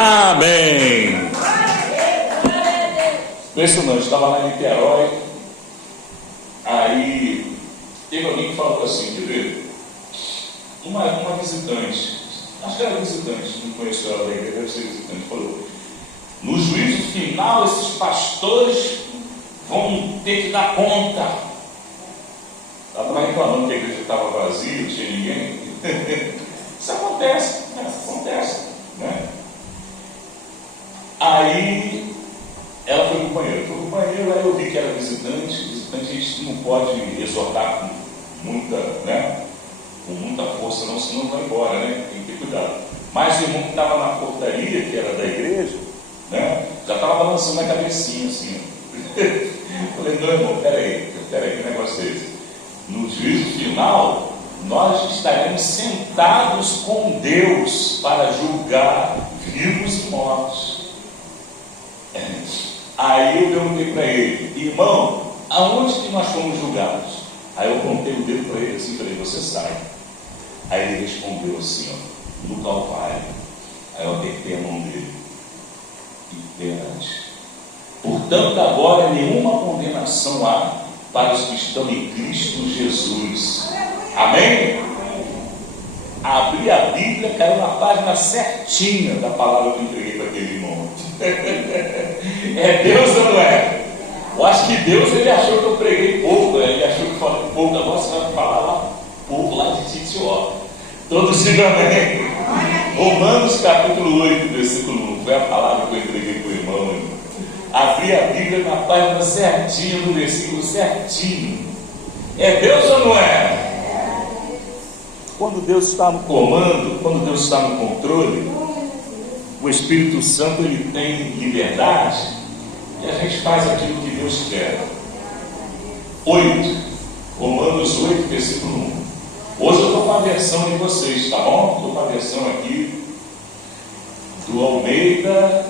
Amém. Impressionante, estava lá em Niterói, aí teve alguém que falou assim, quer ver, uma visitante, acho que era visitante, não conheço ela da igreja, deve ser visitante, falou, no juízo final esses pastores vão ter que dar conta. Ela estava reclamando que a igreja estava vazia, não tinha ninguém. Isso acontece, né? Aí ela foi com o companheiro, aí eu vi que era visitante a gente não pode exortar com muita força, não, senão vai embora, né? Tem que ter cuidado. Mas o irmão que estava na portaria, que era da igreja, né? Já estava balançando a cabecinha assim. Eu falei, não, irmão, peraí, que negócio é esse? No juízo final, nós estaremos sentados com Deus para julgar vivos e mortos. Aí eu perguntei para ele, irmão, aonde que nós fomos julgados? Aí eu apontei o dedo para ele assim, falei, você sai. Aí ele respondeu assim, ó, no Calvário. Aí eu apertei a mão dele. E verdade. Portanto, agora nenhuma condenação há para os que estão em Cristo Jesus. Amém? Abri a Bíblia, caiu na página certinha da palavra que eu entreguei para aquele irmão. É Deus ou não é? Eu acho que Deus, ele achou que eu preguei pouco, ele achou que eu falei pouco, agora você vai falar lá, pouco lá de Titió. Todos digam amém. Romanos capítulo 8, versículo 1, foi a palavra que eu entreguei para o irmão. Abri a Bíblia na página certinha, no versículo certinho. É Deus ou não é? Quando Deus está no comando, quando Deus está no controle, o Espírito Santo, ele tem liberdade e a gente faz aquilo que Deus quer. 8, Romanos 8, versículo 1. Hoje eu estou com a versão de vocês, tá bom? Estou com a versão aqui do Almeida,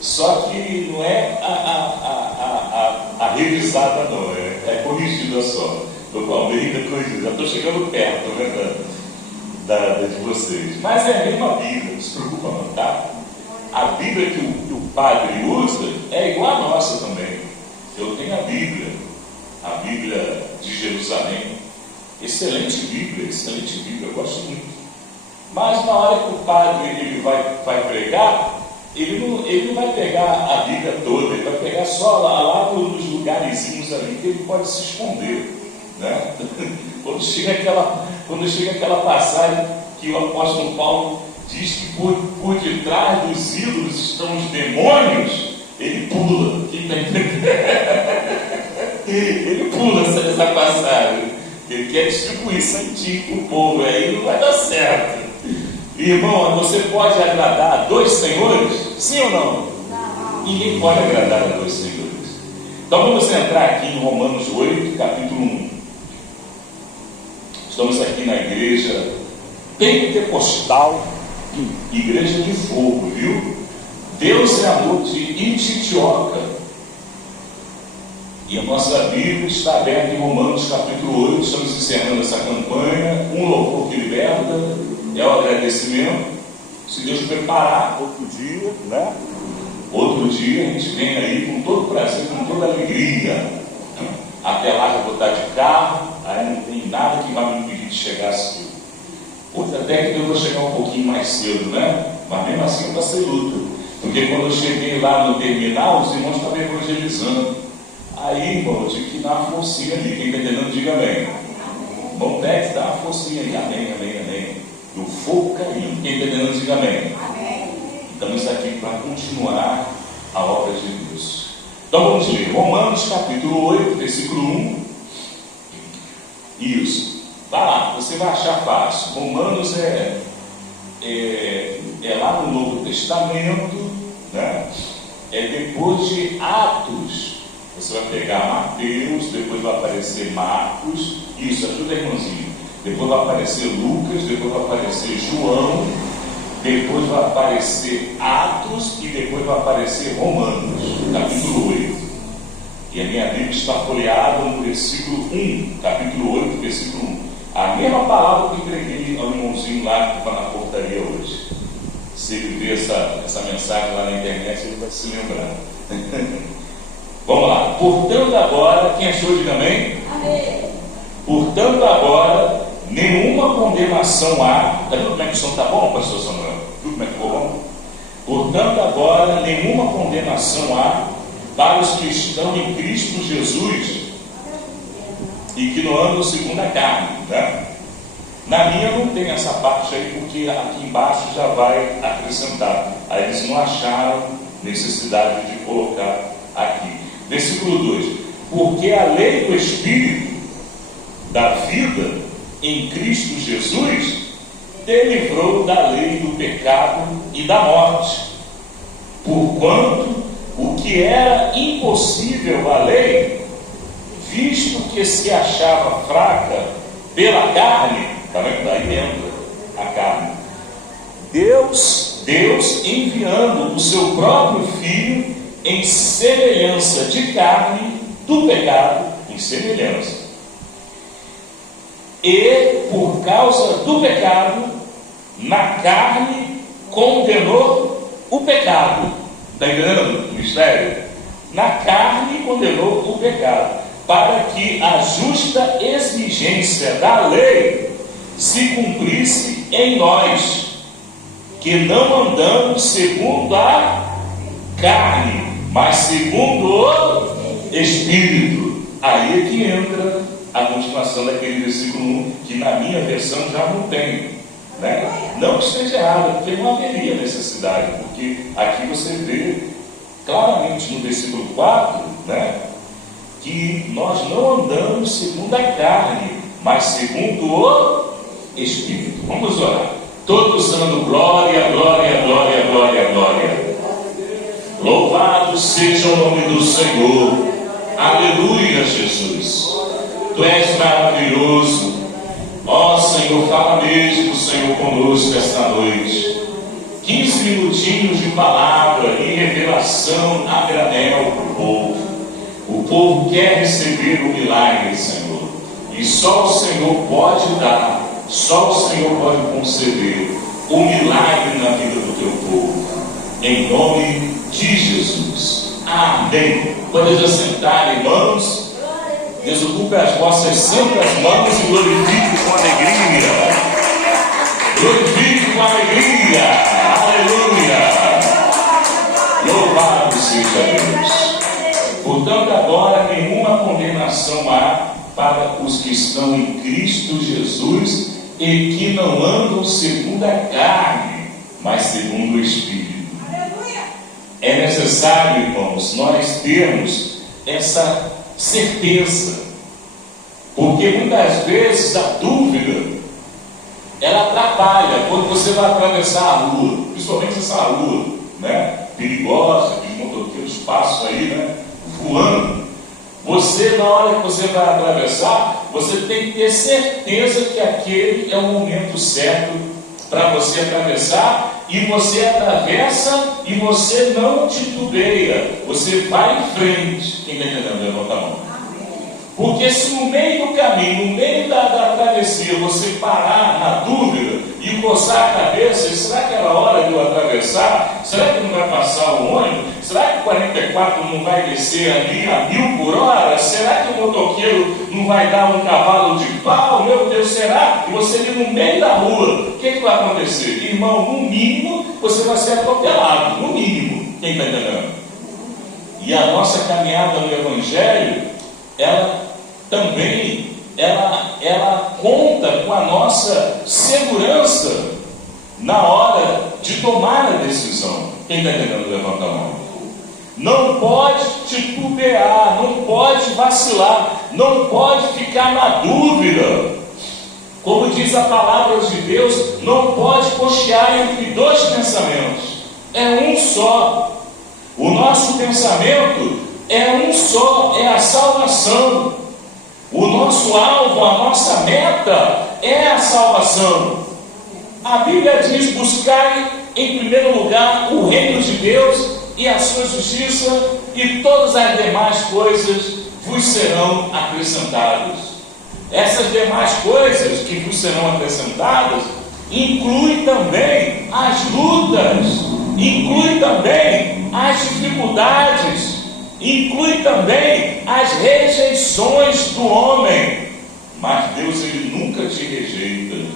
só que não é a revisada não, é corrigida só. Estou com a Almeida corrigida, já estou chegando perto, né, de vocês. Mas é a mesma Bíblia, não se preocupa não, tá? A Bíblia que o padre usa é igual a nossa também. Eu tenho a Bíblia de Jerusalém. Excelente Bíblia, eu gosto muito. Mas na hora que o padre ele vai pregar, ele não vai pegar a Bíblia toda, ele vai pegar só lá nos lugarzinhos ali que ele pode se esconder, né? Quando chega aquela passagem que o apóstolo Paulo diz que por detrás dos ídolos estão os demônios, ele pula. Quem tá entendendo? Ele pula essa passagem. Ele quer distribuir santinho para o povo, aí não vai dar certo. Irmão, você pode agradar a dois senhores? Sim ou não? Não. Ninguém pode agradar a dois senhores. Então vamos entrar aqui em Romanos 8, capítulo 1. Estamos aqui na igreja pentecostal, igreja de fogo, viu? Deus é amor de Ititioca. E a nossa Bíblia está aberta em Romanos capítulo 8, estamos encerrando essa campanha, um louvor que liberta, é o agradecimento. Se Deus preparar outro dia, né? Outro dia a gente vem aí com todo prazer, com toda alegria. Até lá eu vou estar de carro, aí não tem nada que vai me impedir de chegar cedo. Hoje até que eu vou chegar um pouquinho mais cedo, né? Mas mesmo assim eu passei luta. Porque quando eu cheguei lá no terminal, os irmãos estavam evangelizando. Aí, irmão, eu tive que dar uma forcinha ali. Quem está entendendo, diga amém. Irmão Beck, dá uma forcinha aí. Amém, amém, amém. E o fogo caiu. Quem está entendendo, diga amém. Estamos aqui para continuar a obra de Deus. Então vamos ler. Romanos capítulo 8, versículo 1. Isso. Vai lá, você vai achar fácil. Romanos é lá no Novo Testamento, né? É depois de Atos. Você vai pegar Mateus, depois vai aparecer Marcos, isso, ajuda irmãozinho. Depois vai aparecer Lucas, depois vai aparecer João, depois vai aparecer Atos e depois vai aparecer Romanos, capítulo 8. E a minha Bíblia está folheada no versículo 1, capítulo 8, versículo 1. A mesma palavra que entreguei ao irmãozinho lá que está na portaria hoje. Se ele ver essa mensagem lá na internet, ele vai se lembrar. Vamos lá. Portanto agora, quem achou, diga amém? Amém. Portanto agora, nenhuma condenação há. Está vendo como é que o som está bom, pastor Samuel? Viu como é que ficou bom? Portanto agora, nenhuma condenação há para os que estão em Cristo Jesus e que não andam segundo a carne, né? Na minha não tem essa parte aí, porque aqui embaixo já vai acrescentar. Aí eles não acharam necessidade de colocar aqui. Versículo 2: porque a lei do Espírito da vida em Cristo Jesus te livrou da lei do pecado e da morte, porquanto o que era impossível à lei, visto que se achava fraca pela carne, está vendo? Daí entra a carne. Deus enviando o seu próprio Filho em semelhança de carne do pecado, em semelhança. E por causa do pecado, na carne condenou o pecado. Está entendendo o mistério? Na carne condenou o pecado, para que a justa exigência da lei se cumprisse em nós, que não andamos segundo a carne, mas segundo o Espírito. Aí é que entra a continuação daquele versículo 1, que na minha versão já não tem, né? Não que esteja errado, porque não haveria necessidade, porque aqui você vê claramente no versículo 4, né, que nós não andamos segundo a carne, mas segundo o Espírito. Vamos orar. Todos dando glória, glória, glória, glória, glória. Louvado seja o nome do Senhor. Aleluia, Jesus. Tu és maravilhoso. Ó Senhor, fala mesmo, Senhor, conosco esta noite. 15 minutinhos de palavra e revelação a granel para o povo. O povo quer receber o milagre, Senhor. E só o Senhor pode dar, só o Senhor pode conceder o milagre na vida do teu povo. Em nome de Jesus. Amém. Podem assentar, irmãos. Desocupe as vossas santas mãos e glorifique com alegria. Glorifique com alegria. Aleluia. Louvado seja Deus. Portanto, agora nenhuma condenação há para os que estão em Cristo Jesus e que não andam segundo a carne, mas segundo o Espírito. É necessário, irmãos, nós termos essa certeza, porque muitas vezes a dúvida ela atrapalha quando você vai atravessar a rua, principalmente essa rua, né, perigosa, que os motoqueiros passam aí, né, voando. Você, na hora que você vai atravessar, você tem que ter certeza que aquele é o momento certo para você atravessar, e você atravessa e você não titubeia, você vai em frente. Quem está entendendo? Levanta a mão. Porque se no meio do caminho, no meio da travessia, você parar na dúvida e coçar a cabeça, será que era hora de eu atravessar? Será que não vai passar o ônibus? Será que o 44 não vai descer ali a 1000 por hora? Será que o motoqueiro não vai dar um cavalo de pau? Meu Deus, será? E você ali no meio da rua, o que vai acontecer? Irmão, no mínimo, você vai ser atropelado, no mínimo. Quem está entendendo? E a nossa caminhada no Evangelho, ela também, ela conta com a nossa segurança na hora de tomar a decisão. Quem está entendendo? Levanta a mão. Não pode titubear, não pode vacilar, não pode ficar na dúvida. Como diz a palavra de Deus, não pode cochear entre dois pensamentos. É um só. O nosso pensamento é um só, é a salvação. O nosso alvo, a nossa meta é a salvação. A Bíblia diz: buscai em primeiro lugar o reino de Deus e a sua justiça, e todas as demais coisas vos serão acrescentadas. Essas demais coisas que vos serão acrescentadas incluem também as lutas lutas, inclui também as dificuldades, inclui também as rejeições do homem. Mas Deus, Ele nunca te rejeita.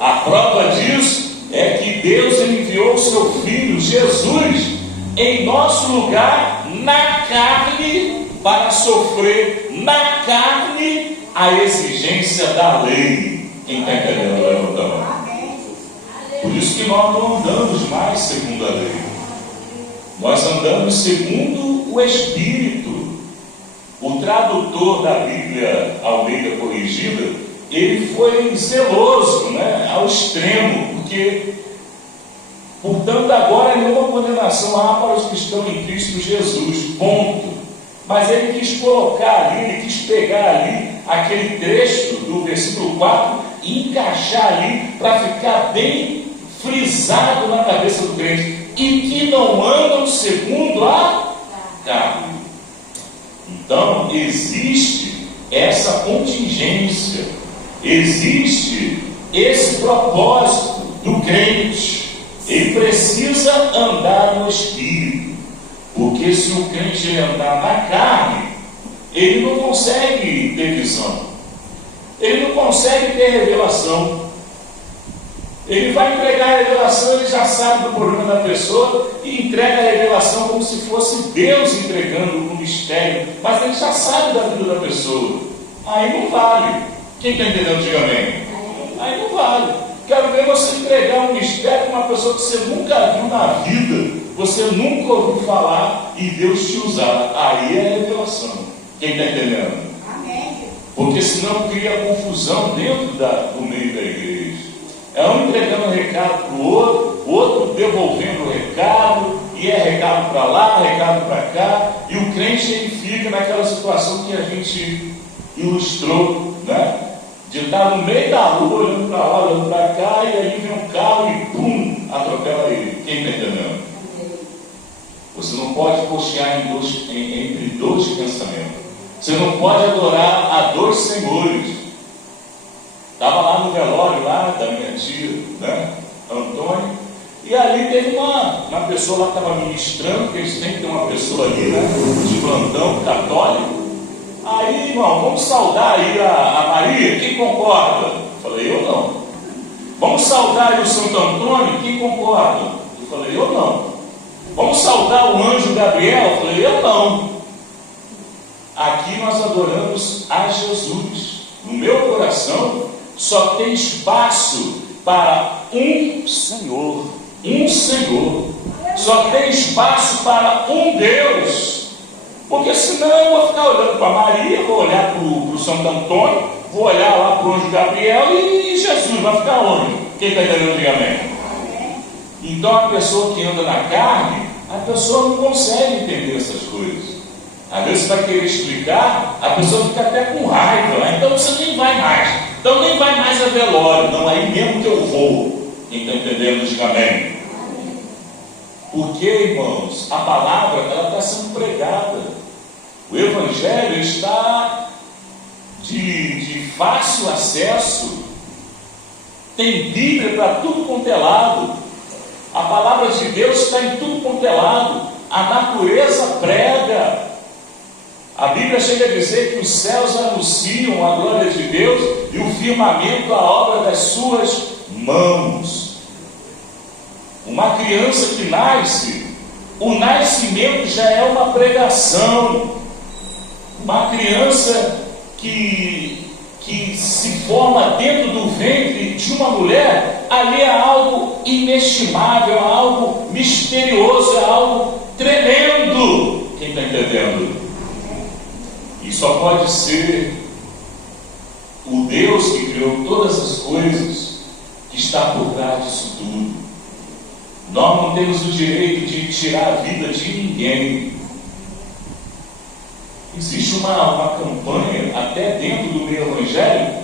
A prova disso é que Deus enviou o seu Filho, Jesus, em nosso lugar, na carne, para sofrer na carne a exigência da lei. Quem está entendendo, levanta a mão. Por isso que nós não andamos mais segundo a lei. Nós andamos segundo o Espírito. O tradutor da Bíblia Almeida Corrigida, ele foi zeloso, né, ao extremo, porque, portanto, agora nenhuma condenação há para os que estão em Cristo Jesus, ponto. Mas ele quis colocar ali, ele quis pegar ali aquele trecho do versículo 4 e encaixar ali para ficar bem frisado na cabeça do crente. E que não andam segundo a carne. Então, existe essa contingência, existe esse propósito do crente. Ele precisa andar no Espírito. Porque se o crente andar na carne, ele não consegue ter visão, ele não consegue ter revelação. Ele vai entregar a revelação, ele já sabe do problema da pessoa e entrega a revelação como se fosse Deus entregando um mistério, mas ele já sabe da vida da pessoa. Aí não vale. Quem está entendendo, diga amém. Aí não vale. Quero ver você entregar um mistério para uma pessoa que você nunca viu na vida, você nunca ouviu falar e Deus te usar. Aí é revelação. Quem está entendendo? Amém. Porque senão cria confusão dentro do meio da igreja. É um entregando recado para o outro devolvendo o recado, e é recado para lá, recado para cá, e o crente ele fica naquela situação que a gente ilustrou, né? De estar no meio da rua, olhando para lá, olhando para cá, e aí vem um carro e pum, atropela ele. Quem está entendendo? Você não pode cochear entre dois pensamentos. Você não pode adorar a dois senhores. Estava lá no velório lá da minha tia, né, Antônio, e ali teve uma pessoa lá que estava ministrando, porque eles têm que ter uma pessoa ali, né, de plantão católico. Aí, irmão, vamos saudar aí a Maria, quem concorda? Eu falei, eu não. Vamos saudar aí o Santo Antônio, quem concorda? Eu falei, eu não. Vamos saudar o anjo Gabriel? Eu falei, eu não. Aqui nós adoramos a Jesus. No meu coração só tem espaço para um Senhor. Um Senhor. Só tem espaço para um Deus. Porque senão eu vou ficar olhando para Maria, vou olhar para o Santo Antônio, vou olhar lá para o anjo Gabriel e Jesus vai ficar onde? Quem está entendendo antigamente? Então a pessoa que anda na carne, a pessoa não consegue entender essas coisas. Às vezes você vai querer explicar, a pessoa fica até com raiva, né? Então você nem vai mais. Então nem vai mais a velório. Não, aí mesmo que eu vou. Quem está entendendo, diga amém. Porque, irmãos, a palavra ela está sendo pregada. O Evangelho está de fácil acesso. Tem Bíblia para tudo quanto é lado. A palavra de Deus está em tudo quanto é lado. A natureza prega. A Bíblia chega a dizer que os céus anunciam a glória de Deus e o firmamento a obra das suas mãos. Uma criança que nasce, o nascimento já é uma pregação. Uma criança que se forma dentro do ventre de uma mulher, ali é algo inestimável, é algo misterioso, é algo tremendo. Quem está entendendo? E só pode ser o Deus que criou todas as coisas que está por trás disso tudo. Nós não temos o direito de tirar a vida de ninguém. Existe uma campanha, até dentro do meio evangélico,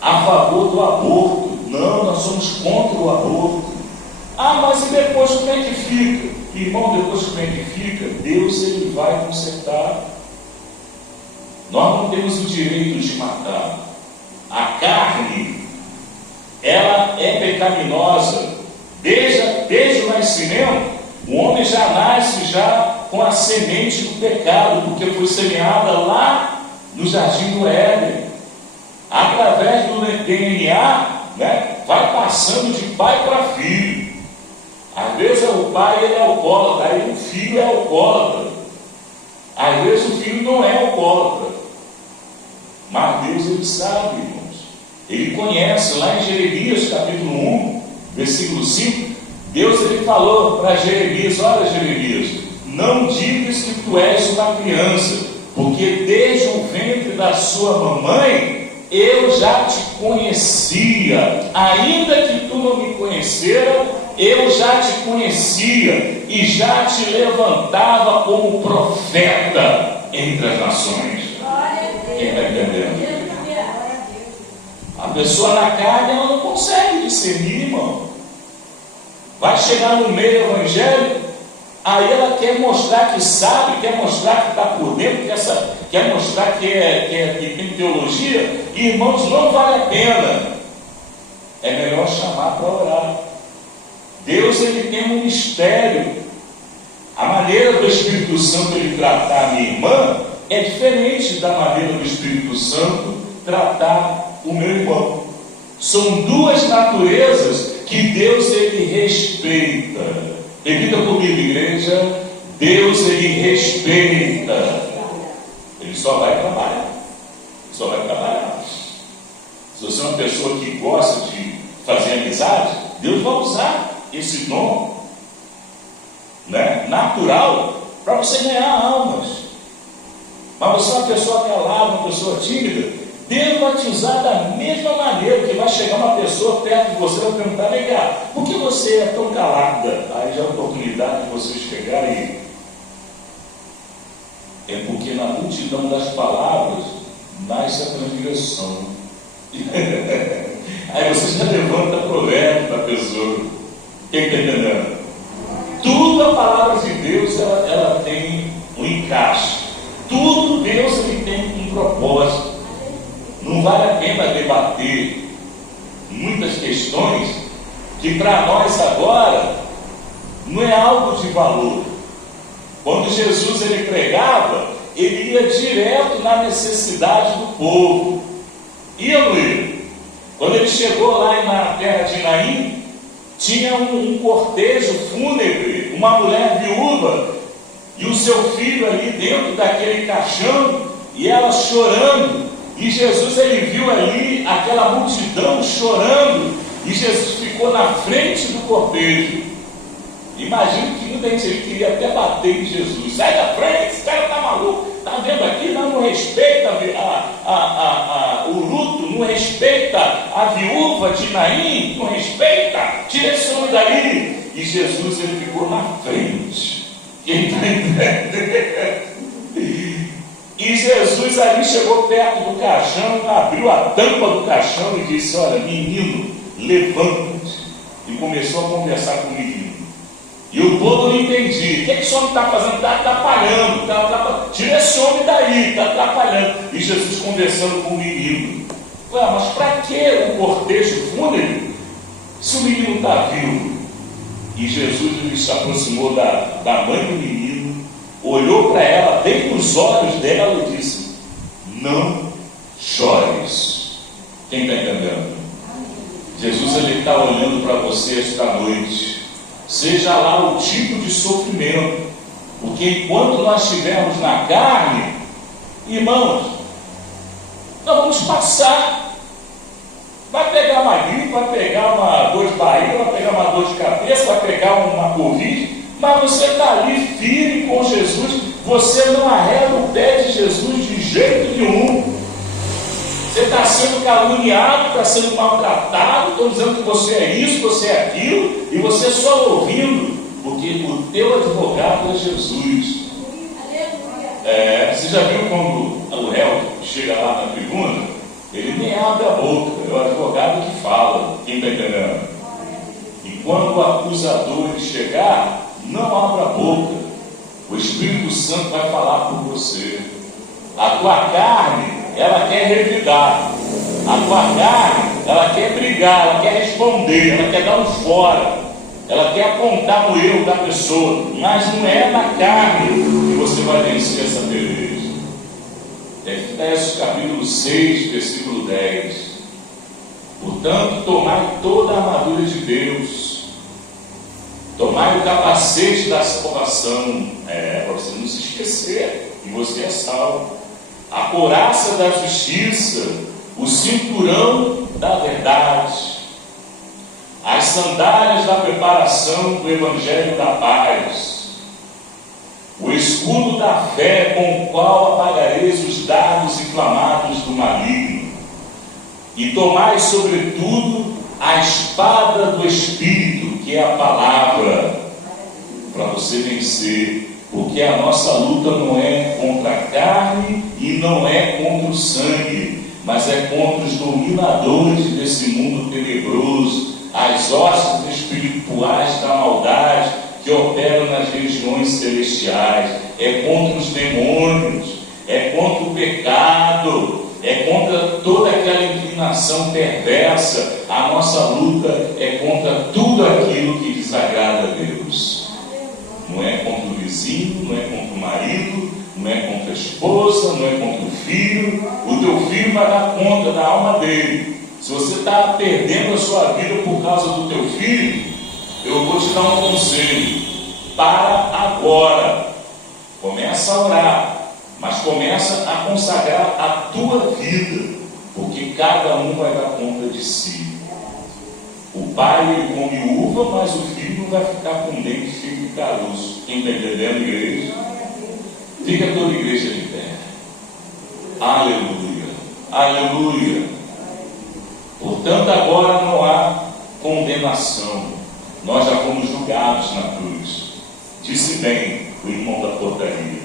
a favor do aborto. Não, nós somos contra o aborto. Ah, mas e depois como é que fica? Irmão, depois como é que fica? Deus ele vai consertar. Nós não temos o direito de matar. A carne, ela é pecaminosa desde o nascimento, o homem já nasce já com a semente do pecado, porque foi semeada lá no Jardim do Éden. Através do DNA, né, vai passando de pai para filho. Às vezes o pai ele é alcoólatra, aí o filho é alcoólatra. Às vezes o filho não é alcoólatra. Mas Deus ele sabe, irmãos. Ele conhece. Lá em Jeremias capítulo 1, versículo 5, Deus ele falou para Jeremias: olha, Jeremias, não digas que tu és uma criança, porque desde o ventre da sua mamãe eu já te conhecia. Ainda que tu não me conhecera, eu já te conhecia e já te levantava como profeta entre as nações. Quem está entendendo? A pessoa na carne ela não consegue discernir, irmão. Vai chegar no meio evangélico, aí ela quer mostrar que sabe, quer mostrar que está por dentro, quer mostrar que tem teologia. E, irmãos, não vale a pena. É melhor chamar para orar. Deus ele tem um mistério. A maneira do Espírito Santo ele tratar a minha irmã é diferente da maneira do Espírito Santo tratar o meu irmão. São duas naturezas que Deus ele respeita. Repita comigo, igreja: Deus ele respeita. Ele só vai trabalhar. Só vai trabalhar. Se você é uma pessoa que gosta de fazer amizade, Deus vai usar esse dom, né, natural para você ganhar almas. Mas você é uma pessoa calada, uma pessoa tímida, Deus vai te usar da mesma maneira. Que vai chegar uma pessoa perto de você e vai perguntar: vem cá, por que você é tão calada? Aí já é a oportunidade de você chegar e... é porque na multidão das palavras nasce a transgressão. Aí você já levanta provérbio para a pessoa. Quem está entendendo? Tudo a palavra de Deus ela tem um encaixe. Tudo Deus ele tem um propósito. Não vale a pena debater muitas questões que para nós agora não é algo de valor. Quando Jesus ele pregava, ele ia direto na necessidade do povo. Ia, Luiz? Quando ele chegou lá na terra de Naim, tinha um cortejo fúnebre, uma mulher viúva e o seu filho ali dentro daquele caixão, e ela chorando. E Jesus ele viu ali aquela multidão chorando, e Jesus ficou na frente do cortejo. Imagino que muita gente ele queria até bater em Jesus: sai da frente, esse cara está maluco, está vendo aqui? Não respeita o luto, não respeita a viúva de Naim, não respeita, tira esse homem daí. E Jesus ele ficou na frente. Quem está entendendo? E Jesus ali chegou perto do caixão, abriu a tampa do caixão e disse: olha, menino, levanta-te. E começou a conversar com o menino. E o povo não entendia. O que esse homem está fazendo? Está atrapalhando. Tira esse homem daí, está atrapalhando. E Jesus conversando com o menino: ué, mas para que um cortejo fúnebre se o menino está vivo? E Jesus ele se aproximou da mãe do menino, olhou para ela, bem nos olhos dela e disse: não chores. Quem está entendendo? Jesus ele está olhando para você esta noite. Seja lá o tipo de sofrimento, porque enquanto nós estivermos na carne, irmãos, nós vamos passar. Vai pegar uma gripe, vai pegar uma dor de barriga, vai pegar uma dor de cabeça, vai pegar uma Covid, mas você está ali firme com Jesus. Você não arreda o pé de Jesus de jeito nenhum. Você está sendo caluniado, está sendo maltratado, estão dizendo que você é isso, você é aquilo, e você só ouvindo, porque o teu advogado é Jesus. Você já viu quando o réu chega lá na tribuna? Ele nem abre a boca, é o advogado que fala. Quem está entendendo? E quando o acusador ele chegar, não abra a boca. O Espírito Santo vai falar por você. A tua carne, ela quer revidar. A tua carne, ela quer brigar, ela quer responder, ela quer dar um fora. Ela quer apontar o erro da pessoa, mas não é na carne que você vai vencer essa peleja. Efésios capítulo 6, versículo 10. Portanto, tomai toda a armadura de Deus, tomai o capacete da salvação, para você não se esquecer, e você é salvo, a couraça da justiça, o cinturão da verdade, as sandálias da preparação do evangelho da paz, o escudo da fé com o qual apagareis os dardos inflamados do maligno, e tomai sobretudo a espada do Espírito, que é a palavra, para você vencer, porque a nossa luta não é contra a carne e não é contra o sangue, mas é contra os dominadores desse mundo tenebroso, as hostes espirituais da maldade que operam nas regiões celestiais, é contra os demônios, é contra o pecado, é contra toda aquela inclinação perversa. A nossa luta é contra tudo aquilo que desagrada a Deus. Não é contra o vizinho, não é contra o marido, não é contra a esposa, não é contra o filho. O teu filho vai dar conta da alma dele. Se você está perdendo a sua vida por causa do teu filho, eu vou te dar um conselho: para agora, começa a orar, mas começa a consagrar a tua vida, porque cada um vai dar conta de si. O pai ele come uva, mas o filho não vai ficar com dente cheio de caroço. Quem está entendendo, igreja? Fica toda a igreja de pé. Aleluia, aleluia. Portanto, agora não há condenação. Nós já fomos julgados na cruz. Disse bem o irmão da portaria.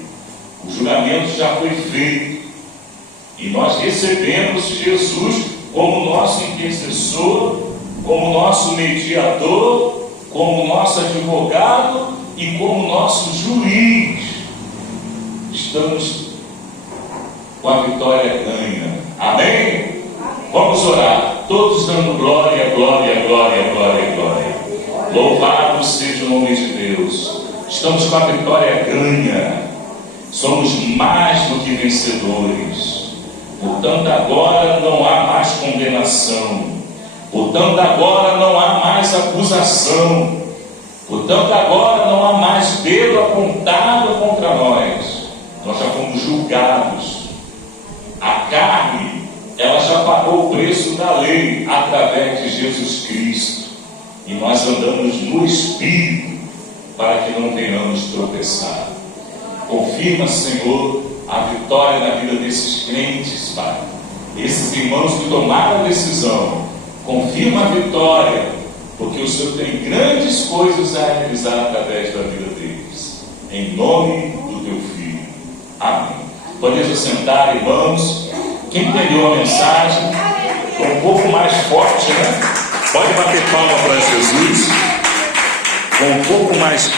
O julgamento já foi feito. E nós recebemos Jesus como nosso intercessor, como nosso mediador, como nosso advogado e como nosso juiz. Estamos com a vitória ganha. Amém? Vamos orar. Todos dando glória, glória, glória, glória, glória. Louvado seja o nome de Deus. Estamos com a vitória ganha. Somos mais do que vencedores. Portanto, agora não há mais condenação. Portanto, agora não há mais acusação. Portanto, agora não há mais dedo apontado contra nós. Nós já fomos julgados. A carne, ela já pagou o preço da lei através de Jesus Cristo. E nós andamos no Espírito para que não venhamos tropeçar. Confirma, Senhor, a vitória na vida desses crentes, Pai. Esses irmãos que tomaram a decisão. Confirma a vitória, porque o Senhor tem grandes coisas a realizar através da vida deles. Em nome do Teu Filho. Amém. Podemos sentar, irmãos. Quem entendeu a mensagem? Um pouco mais forte, né? Pode bater palma para Jesus. Com um pouco mais